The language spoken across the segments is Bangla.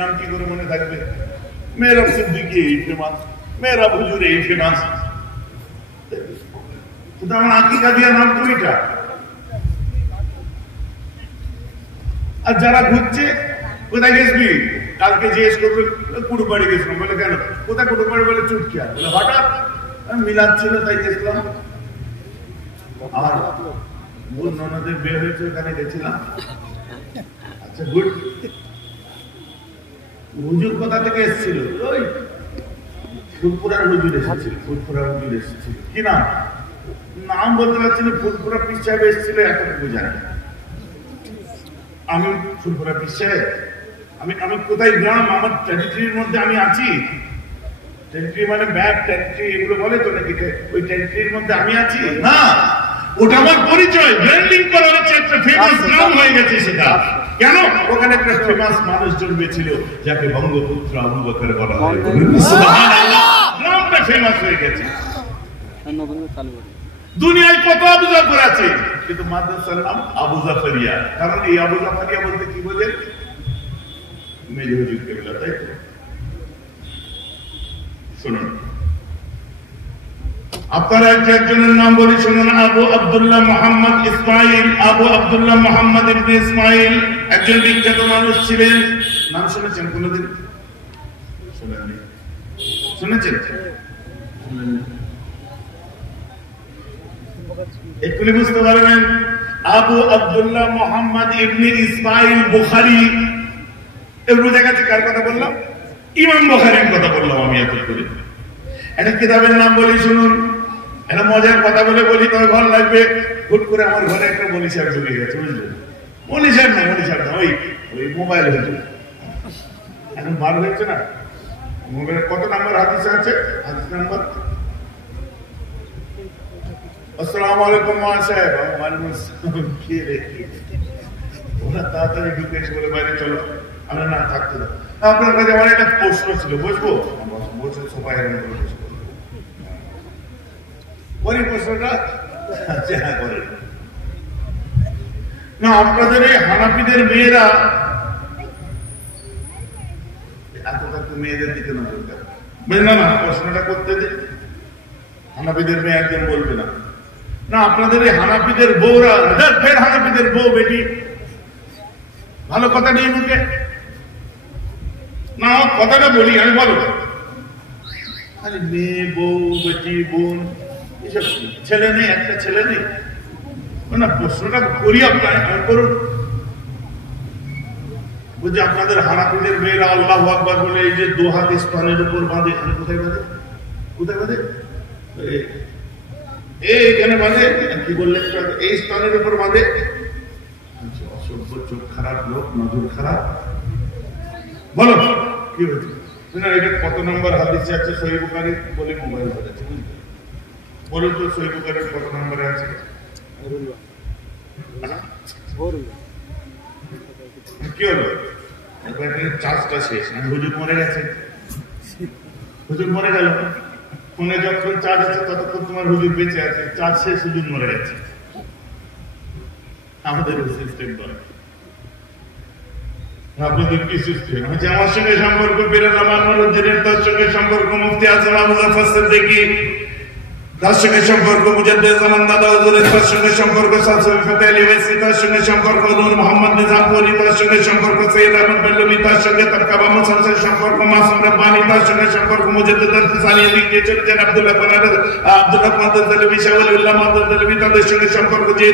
নাম কি করে মনে থাকবে? মেয়েরা সিদ্দিকি এই ফেমাস, মেয়েরা হুজুর এই ফেমাস। আমার আকিকা দিয়া নাম তো এটা। আর যারা ঘুরছে, কোথায় গেছবি? কালকে জিজ্ঞেস করবে কুটুমবাড়ি গেছিলাম। বলে কেন? কোথায় কুটুমবাড়ি? বলে চুটকিয়া। বলে হঠাৎ মিলাদ ছিল তাই গেছিলাম। আর মূল ননদের বিয়ে হয়েছে, ওখানে গেছিলাম। আচ্ছা গুড। হুজুর কোথা থেকে এসেছিল? ওই ফুলপুরার হুজুর এসেছিল। ফুলপুরার হুজুর এসেছিল। কি নাম? নাম বলতে পারছি না। ফুলপুরা পীর সাহেব এসেছিল, এতটুকু জানি। আমি ফুলপুরা পীর সাহেব, আমি কোথায় গ্রাম? আমার টেরিটরির মধ্যে আমি আছি। টেরিটরি মানে ব্যাগ টেরিটরি এগুলো বলে তো নাকি? ওই টেরিটরির মধ্যে আমি আছি না। ওটা আমার পরিচয়, ব্র্যান্ডিং করা হচ্ছে, একটা ফেমাস নাম হয়ে গেছে সেটা। কেন? ওখানে একটা ফেমাস মানুষ জন্মেছিল যাকে বঙ্গপুত্র আবু বকর বলা হয়। সুবহানাল্লাহ, নামটা ফেমাস হয়ে গেছে। দুনিয়ায় কত আবু জাফর আছে, কিন্তু মাদ্রাসার নাম আবু জাফরিয়া। কারণ এই আবু জাফরিয়া বলতে কি বোঝে? মেজর হুজুর কেবলা, তাই তো? শুনুন, আপনারা একজনের নাম বলি, শুনুন। আবু আব্দুল্লাহ মোহাম্মদ ইসমাইল। আবু আব্দুল্লাহ মোহাম্মদ ইবনে ইসমাইল একজন বিখ্যাত মানুষ ছিলেন। নাম শুনেছেন কোনদিন? শুনেননি? শুনেছেন? এক্ষুনি বুঝতে পারবেন। আবু আব্দুল্লাহ মোহাম্মদ ইবনে ইসমাইল বুখারী। এর বুঝে গেছে কার কথা বললাম? ইমাম বুখারীর কথা বললাম আমি এত করে। একটা কিতাবের নাম বলি, শুনুন। একটা মজার কথা বলে বলি, তবে ভালো লাগবে। হুট করে আমার ঘরে একটা মনি সাহেব ঢুকে গেছে, বুঝলেন? মনি সাহেব না, ওই মোবাইল হয়েছে। এখন বার হয়েছে না মোবাইলে। কত নাম্বার হাদিস আছে? হাদিস নাম্বার। আসসালামু আলাইকুম সাহেব। কি রে, ওরা তাড়াতাড়ি ঢুকে এসে বলে বাইরে চলো। আমরা না থাকতে দাও। আপনার কাছে আমার একটা প্রশ্ন ছিল, বুঝবো? বসে সবাই ওই প্রশ্নটা করেন না। আপনাদের এই হানাফিদের মেয়েরা মেয়েদের দিকে নজর দেয়, বুঝলেন না? প্রশ্নটা করতে দে। হানাফিদের মেয়ে একজন বলবে না। না, আপনাদের এই হানাফিদের বউরা, ফের হানাফিদের বউ বেটি, ভালো কথা নেই মুখে না। কথাটা বলি আমি, বলো। আরে মেয়ে, বউ, বেটি, বোন, এসব ছেলে নেই? একটা ছেলে নেই না? প্রশ্নটা করি আপনার, করুন। বুঝছি আপনাদের হানাফিদের মেয়েরা আল্লাহু আকবার বলে এই যে দু হাত স্তনের উপর বাঁধে। কোথায় বাঁধে? কোথায় বাঁধে? এইখানে বাঁধে। কি বললে? এই স্তনের উপর বাঁধে। অসভ্য, চোখ খারাপ লোক, নজর খারাপ। বলো কি হয়েছে? এটা কত নম্বর হাদিসে আছে? সহিহ বুখারী বলে মোবাইল ধরেছে, বুঝলেন? বলো তো সহিহ বুখারীর কত নম্বরে আছে? কি হলো? চার্জটা শেষ। হুজুর মরে গেছে। হুজুর মরে গেল। ফোনে যতক্ষণ চার্জ আছে ততক্ষণ তোমার হুজুর বেঁচে আছে। চার্জ শেষ, হুজুর মরে গেছে। আমাদের সিস্টেম করে। আপনাদের কি সিস্টেম? আমার সঙ্গে সম্পর্ক বিরাল আমার মরুদ্দিনের, তার সঙ্গে সম্পর্ক মুফতি আজম আবু জাফর সিদ্দিকী, তার সঙ্গে সম্পর্ক মুজাদ্দিদ জামান দাদা হুজুরের, তার সঙ্গে সম্পর্ক সালসুল ফাতে আলী ওয়াইসি, তার সঙ্গে সম্পর্ক নূর মোহাম্মদ নিজামপুরি, তার সঙ্গে সম্পর্ক সৈয়দ আহমদ বেল্লভী, তার সঙ্গে তারকাবা মুসালসেল সম্পর্ক মাসুম রব্বানী, তার সঙ্গে সম্পর্ক মুজাদ্দিদ আল-ফিসানি দিকে চলেছেন আব্দুল্লাহ ফানাদ, আব্দুল্লাহ ফানাদ দেলভী, শাওয়ালিউল্লাহ মাহমুদ দেলভী, তাদের সঙ্গে সম্পর্ক যে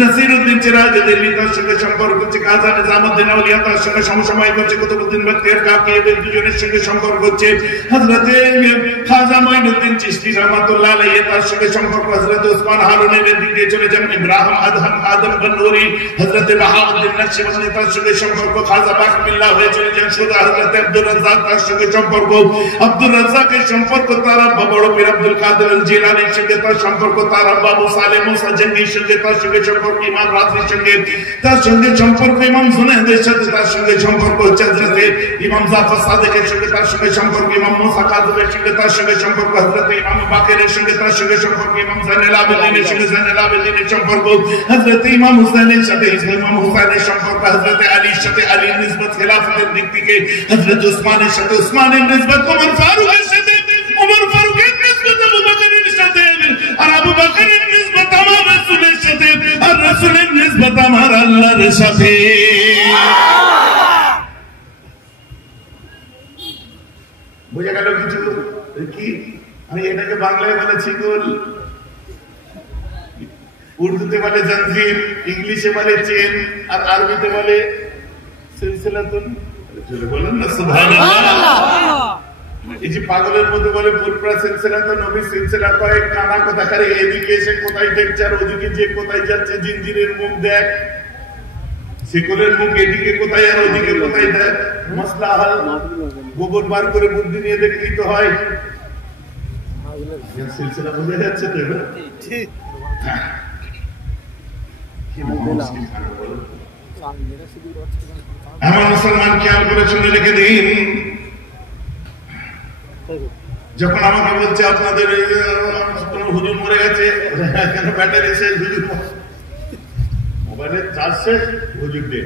নাসিরউদ্দিন চিরাজ দেলভী, তার সঙ্গে সম্পর্ক হচ্ছে কাজী নিজামউদ্দিন আউলিয়া, তার সঙ্গে সমসাময়িক হচ্ছে কুতুবউদ্দিন বখতিয়ার কাকি। এদের দুজনের সঙ্গে সম্পর্ক হচ্ছে হযরতে খাজা মাইনুদ্দিন চিশতি রহমাতুল্লাহ আলাইহি, তার সঙ্গে সম্পর্ক হযরত ওসমান হারুনের দিক দিয়ে চলে যান ইব্রাহিম আদম বন্নুরি, হযরত বাহাউদ্দিন নকশবন্দি, তার সঙ্গে সম্পর্ক খাজা বাকবিল্লাহ হয়ে চলে যান শুধু হযরত আব্দুর রাজ্জাক, তার সঙ্গে সম্পর্ক আব্দুর রাজ্জাকের সম্পর্ক তার আব্বা বড় পীর আব্দুল কাদের আল জিলানীর সঙ্গে, তার সম্পর্ক তার আব্বা আবু সালেহ মুসা জঙ্গির সঙ্গে, তার সঙ্গে সম্পর্ক ইমাম রাজির সঙ্গে, তার সঙ্গে সম্পর্ক ইমাম জুনায়দের সাথে, তার সঙ্গে সম্পর্ক হচ্ছে হযরত ইমাম জাফর সাদিকের সঙ্গে, তার সঙ্গে সম্পর্ক ইমাম মুসা কাযিমের সঙ্গে, তার সঙ্গে সম্পর্ক হযরত ইমাম বাকের আবিদিনের সঙ্গে তার সঙ্গে সম্পর্ক, ইমাম জাইনুল আবিদিনের সঙ্গে জাইনুল আবিদিনের সম্পর্ক, হযরত ইমাম হুসাইনের সাথে ইমাম হুসাইনের সম্পর্ক, হযরত আলীর সাথে আলীর নিসবত খেলাফতের দিক থেকে, হযরত উসমানের সাথে উসমানের নিসবত, ওমর ফারুকের সাথে ওমর ফারুকের নিসবত, আবু বকরের সাথে আর আবু বকরের নিসবত আমার রাসূলের সাথে আর রাসূলের নিসবত আমার আল্লাহর সাথে। বুঝে গেল কিছু? কি আমি এটাকে বাংলায় বলে ছিগুল, উর্দুতে বলে জঞ্জির, ইংলিশে বলে চেন, আর আরবিতে বলে সিলসিলাতুন। বলেন না সুবহানাল্লাহ। এই যে পাগলের মধ্যে বলে পুরপুরা সিলসিলা, তো নবী সিলসিলা কয়েক কানা কোথাকারে এদিকে এসে কোথায় দেখছে আর ওদিকে যে কোথায় যাচ্ছে, জিঞ্জিরের মুখ দেখ, শিকলের মুখ এদিকে কোথায় আর ওদিকে কোথায় দেখ, মশলা হাল গোবর বার করে বুদ্ধি নিয়ে দেখলেই তো হয়। সিলসিলা বুঝে যাচ্ছে তো এবার? এমন মুসলমান খেয়াল করে শুনে রেখে দিন, যখন আমাকে বলছে আপনাদের হুজুর মরে গেছে, কেন ব্যাটারি শেষ, হুজুর মোবাইলের চার্জ শেষ, হুজুর ডে,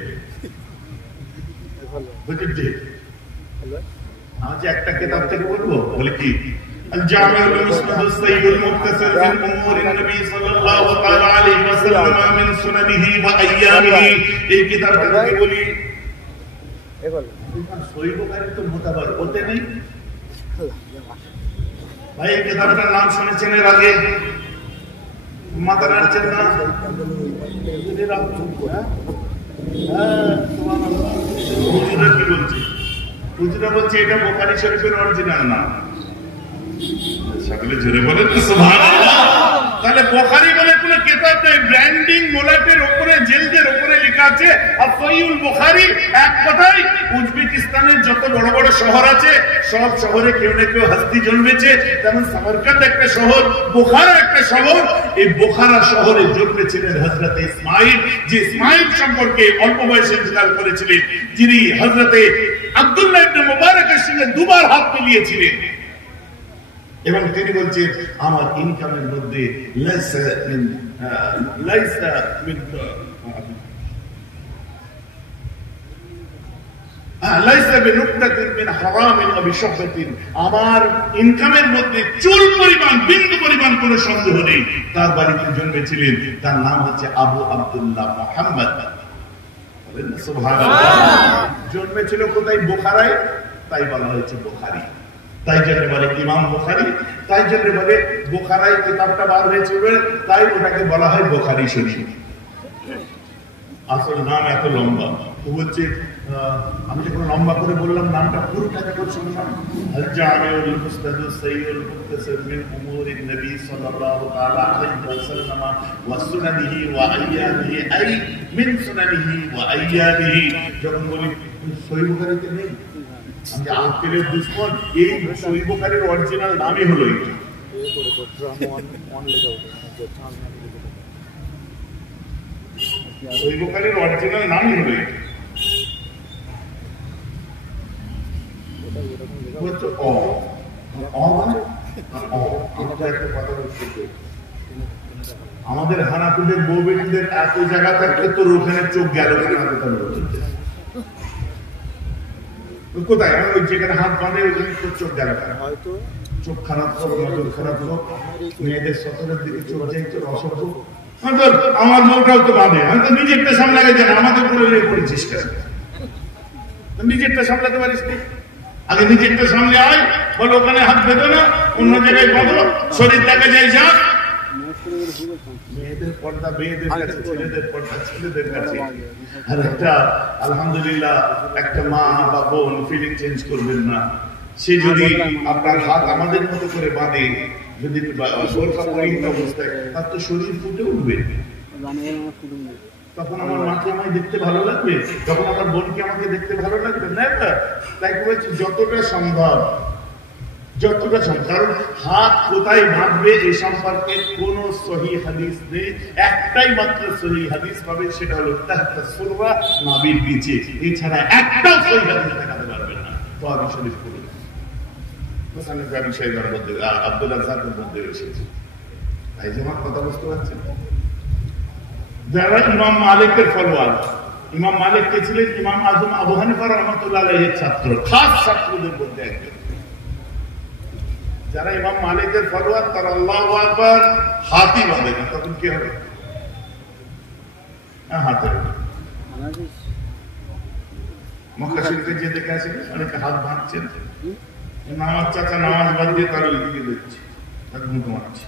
হুজুর ডে। আমি যে একটা কিতাব থেকে বলবো, বলে কি الجامع المسند الصحيح المختصر من امور النبي صلى الله تعالى عليه وسلم من سننه وايامه, এই কিতাবটা থেকে বলি সহিহ বুখারী তো মোতাবার হতে নেই ভাই। এই কিতাবটার নাম শুনেছেন এর আগে? মাথা নাড়ছেন না? হুজুরা কি বলছে? হুজুরা বলছে এটা বুখারী শরীফের অরিজিনাল না। সকলে জোরে বলেন তো সুবহানাল্লাহ। তাহলে বুখারী বলে কোনো কিতাব নেই, ব্র্যান্ডিং মোলাটের উপরে জেলদের উপরে লেখা আছে আর সহিহুল বুখারী। এক কথায় উজবেকিস্তানের যত বড় বড় শহর আছে সব শহরে কেউ না কেউ হস্তি জন্মেছে। যেমন সামারকান্দ একটা শহর, বুখারা একটা শহর। এই বুখারা শহরে জন্মেছিলেন হযরত ইসমাঈল, যে ইসমাঈল সম্পর্কে অল্প বয়সে ইন্তেকাল করেছিলেন, যিনি হযরত আব্দুল্লাহ ইবনে মুবারকের সঙ্গে দুবার হাত মিলিয়েছিলেন। এবং তিনি বলছেন আমার ইনকামের মধ্যে আমার ইনকামের মধ্যে চুল পরিমাণ বিন্দু পরিমাণ কোন সন্দেহ নেই। তার বাড়িতে জন্মেছিলেন, তার নাম হচ্ছে আবু আব্দুল্লাহ মুহাম্মদ। সুবহানাল্লাহ। জন্মেছিল কোথায়? বুখারায়, তাই বলা হয়েছে বুখারী। তাই জন্য বলে ইমাম বুখারী, তাই জন্য বলে বুখারায় কিতাবটা বার হয়েছিল, তাই ওটাকে বলা হয় বুখারী শরীফ। আসল নাম এত লম্বা, ও বলছে আমি যখন লম্বা করে বললাম নামটা পুরোটাকে করে শুনলাম। আল জামিউল মুসনাদুস সাইয়ুল মুখতাসার মিন উমুরিন নবী সাল্লাল্লাহু তাআলা আলাইহি ওয়াসাল্লাম ওয়া সুনানিহি ওয়া আইয়ামিহি, আই মিন সুনানিহি ওয়া আইয়ামিহি। যখন বলি সহিহ বুখারীতে নেই, আমি আকিলের দুশমন, এই সহিহ বুখারীর অরিজিনাল নামই হলো এটা। সহিহ বুখারীর অরিজিনাল নামই হলো এটা। আমাদের হানাফিদের বউ বেটিদের এত জায়গা থাকলে তোর ওখানে চোখ গেল কোথায়? ওই যেখানে হাত বাঁধে ওখানে তোর চোখ গেল, হয়তো চোখ খারাপ করো, নজর খারাপ করো, মেয়েদের সতরের দিকে চোখ যাই তোর অসভ্য। আমার বউটাও তো বাঁধে, আমি তো নিজেরটা সামলাতে জানি, আমাদের করে নিয়ে পড়েছিস কেন? নিজেরটা সামলাতে পারিস নি? আগে নিজেরটা সামলে আয়, বলো ওখানে হাত বেঁধো না, অন্য জায়গায় বাঁধো, শরীর দেখা যায় যা। মেয়েদের পর্দা মেয়েদের কাছে, ছেলেদের পর্দা ছেলেদের কাছে। আর একটা আলহামদুলিল্লাহ একটা মা বা বোন ফিলিং চেঞ্জ করবেন না। সে যদি আপনার হাত আমাদের মতো করে বাঁধে, যদি অবস্থায়, তার তো শরীর ফুটে উঠবে। তখন আমার মাকে আমায় দেখতে ভালো লাগবে, তখন আমার বোনকে আমাকে দেখতে ভালো লাগবে না। তাই বলছি যতটা সম্ভব, যতটা সম্ভব। কারণ হাত কোথায় বাঁধবে এ সম্পর্কে কোন সহিহ হাদিস নেই। একটাই মাত্র সহিহ হাদিস পাবে, সেটা হলো তাহতা সুররা, নাভির নিচে। এছাড়া একটাও সহিহ হাদিস দেখাতে পারবে না। তো আমি শরীফ পড়ি আমি সাহেবের মধ্যে আব্দুল রাজ্জাকের মধ্যে এসেছি। ভাই আমার কথা বুঝতে পারছেন? যারা ইমাম মালিকের ফলোয়ার, ইমাম মালিক কে ছিলেন? ইমাম আজম আবু হানিফা রাহমাতুল্লাহ আলাইহির ছাত্র, খাস ছাত্রদের মধ্যে একজন। যারা ইমাম মালিকের ফলোয়ার তারা আল্লাহু আকবার হাতই বাঁধে না, তখন কি হবে? হাতে মক্কা শরীফে যে দেখে আসেন অনেকে হাত বাঁধছেন, নামাজ চাচা নামাজ বাদ দিয়ে তার ওই দিকে দিচ্ছে, তার মুখ মারছে।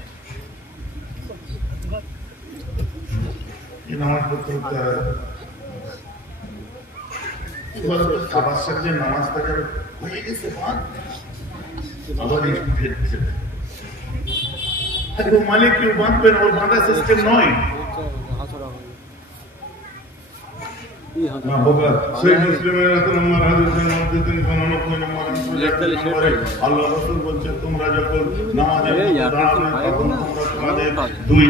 নামাজ পড়তে হতে হবে, খাবার সাথে নামাজটা হয়ে গেছে, আবার একটু ফেরছে। মালিক কেউ বাঁধবেন, ওর বাঁধা সিস্টেম নয়। আল্লাহ রাসূল বলছেন তোমরা যখন নামাজে দাঁড়াবে তখন তোমরা তোমাদের দুই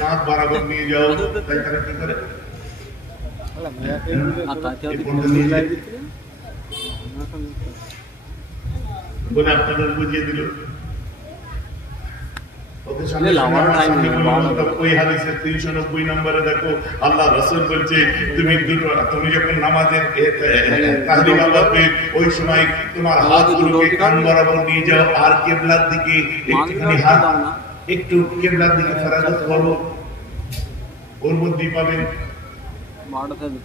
হাত বরাবর নিয়ে যাও। তাই তারা কি করে? বলে আপনাদের বুঝিয়ে দিল। ওই হাদিসের 390 নম্বরে দেখো আল্লাহ রাসূল বলছে তুমি যখন নামাজের তাহলিল হবে ওই সময় তোমার হাতগুলোকে কান বরাবর নিয়ে যাও, আর কিবলার দিকে একটুখানি হাত একটু কিবলার দিকে ফেরাদত করো, ওর মধ্যেই পাবেন।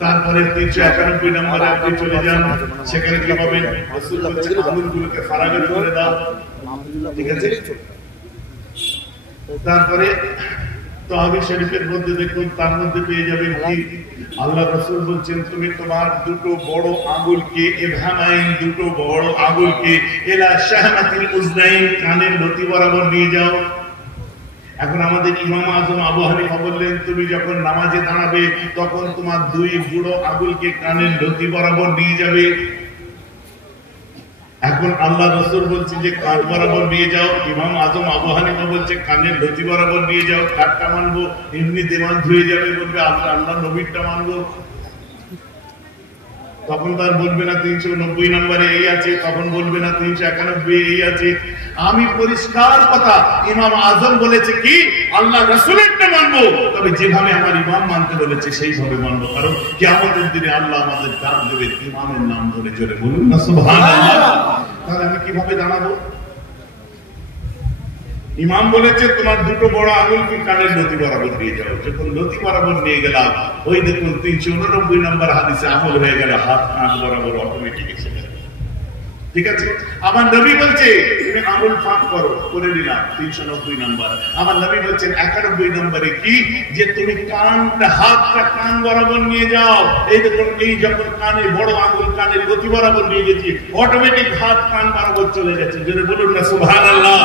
তারপরে 391 নম্বরে আপনি চলে যান, সেখানে কি পাবেন? রাসূল বলছে আঙ্গুলগুলোকে ফারাগত করে দাও, ঠিক আছে? তারপরে তাহবি শরীফের মধ্যে দেখুন, তার মধ্যে পেয়ে যাবেন কি আল্লাহ রাসূল বলছেন তুমি তোমার দুটো বড় আঙ্গুলকে ইবহামাইন, দুটো বড় আঙ্গুলকে ইলা শাহমাতিল উজনাইন, কানের লতি বরাবর নিয়ে যাও। এখন আমাদের ইমাম আজম আবু হানিফা বললেন তুমি যখন নামাজে দাঁড়াবে তখন তোমার দুই বুড়ো আঙ্গুলকে কানের লতি বরাবর নিয়ে যাবে। এখন আল্লাহ রাসূল বলছে যে কান বরাবর নিয়ে যাও, ইমাম আজম আবু হানিফা বলছে কানের লতি বরাবর নিয়ে যাও। কাঠটা মানবো? এমনি দেওয়াল ধুয়ে যাবে, বলবে আল্লাহ নবীরটা মানবো। তখন তার বলবে না 390 নম্বরে এই আছে, তখন বলবে না 391 এই আছে। আমি পরিষ্কার কথা, ইমাম আজম বলেছে কি আল্লাহ রাসূলেরটা মানবো, তবে যেভাবে আমার ইমাম মানতে বলেছে সেইভাবে মানবো। কারণ কিয়ামতের দিনে আল্লাহ আমাদের ডাক দেবে ইমামের নাম ধরে, জোরে বলুন না সুবহানাল্লাহ। তাহলে আমি কিভাবে জানাবো? ইমাম বলেছে তোমার দুটো বড় আঙুলকে কানের লতি বরাবর নিয়ে যাও। যখন লতি বরাবর নিয়ে গেলাম, ওই দেখুন 389 নম্বর হাদিসে আমল হয়ে গেল, হাত কান বরাবর অটোমেটিক এসে গেল, ঠিক আছে? আমার নবী বলছে তুমি আঙুল ফাঁক করো, করে দিলাম 390 নম্বর। আমার নবী বলছেন 91 নম্বরে কি যে তুমি কানটা হাতটা কান বরাবর নিয়ে যাও। এই দেখুন, এই যখন কানে বড় আঙুল কানের লতি বরাবর নিয়ে গেছি, অটোমেটিক হাত কান বরাবর চলে গেছে, জোরে বলুন না সুবহানাল্লাহ।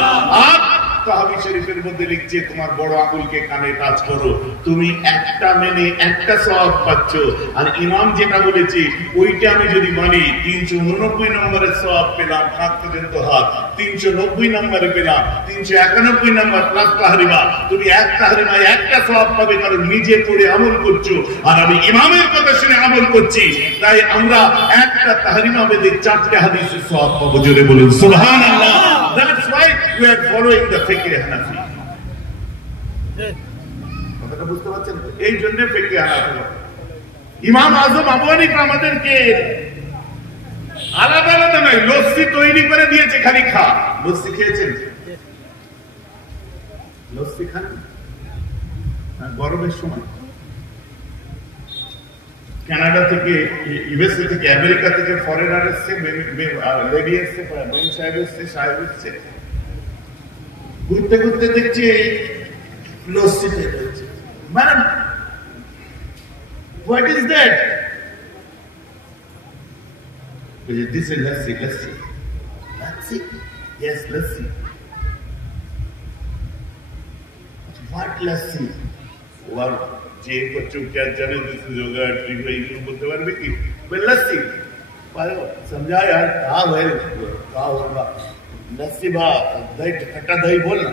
আর তাহবি শরীফের মধ্যে লিখছে তোমার বড় আঙ্গুলকে কানে টাচ করো, তুমি একটা মেনে একটা সওয়াব পাচ্ছ। আর ইমাম যেটা বলেছে ওইটা আমি যদি মানি 389 নম্বরের সওয়াব পেলাম, হাত পর্যন্ত হাত 390 নম্বরে পেলাম, 391 নম্বর প্লাস তাহরিমা, তুমি এক তাহরিমায় একটা সওয়াব পাবে, কারণ নিজে পড়ে আমল করছো আর আমি ইমামের কথা শুনে আমল করছি। তাই আমরা একটা তাহরিমা বেদে 4টে হাদিসের সওয়াব পাবো, জোরে বলুন সুবহানাল্লাহ। That's why we are following the fiqh Hanafi. কথাটা বুঝতে পারছেন? এই জন্য fiqh Hanafi। ইমাম আজম আবু হানিফা আমাদেরকে আলাদা আলাদা নয়, লস্যি তৈরি করে দিয়েছে, খালি খা। লস্যি খেয়েছেন? লস্যি খান গরমের সময়। কানাডা থেকে, ইউএসএ থেকে, আমেরিকা থেকে ফরেনার এসছে, লেডি এসছে, বেন সাহেব এসছে, সাহেব এসছে, ঘুরতে ঘুরতে দেখছি লস্যি তৈরি হচ্ছে। Madam, what is that? This is lassi. Lassi? Lassi? Yes, lassi. What lassi? Wow, যে बच्चों क्या जाने दिस योगा ट्रिक में इनको बोलते बारे की लस्सी पायो समझा यार, कहा भाई कहा होगा लस्सी बा दही, खट्टा दही बोल ना।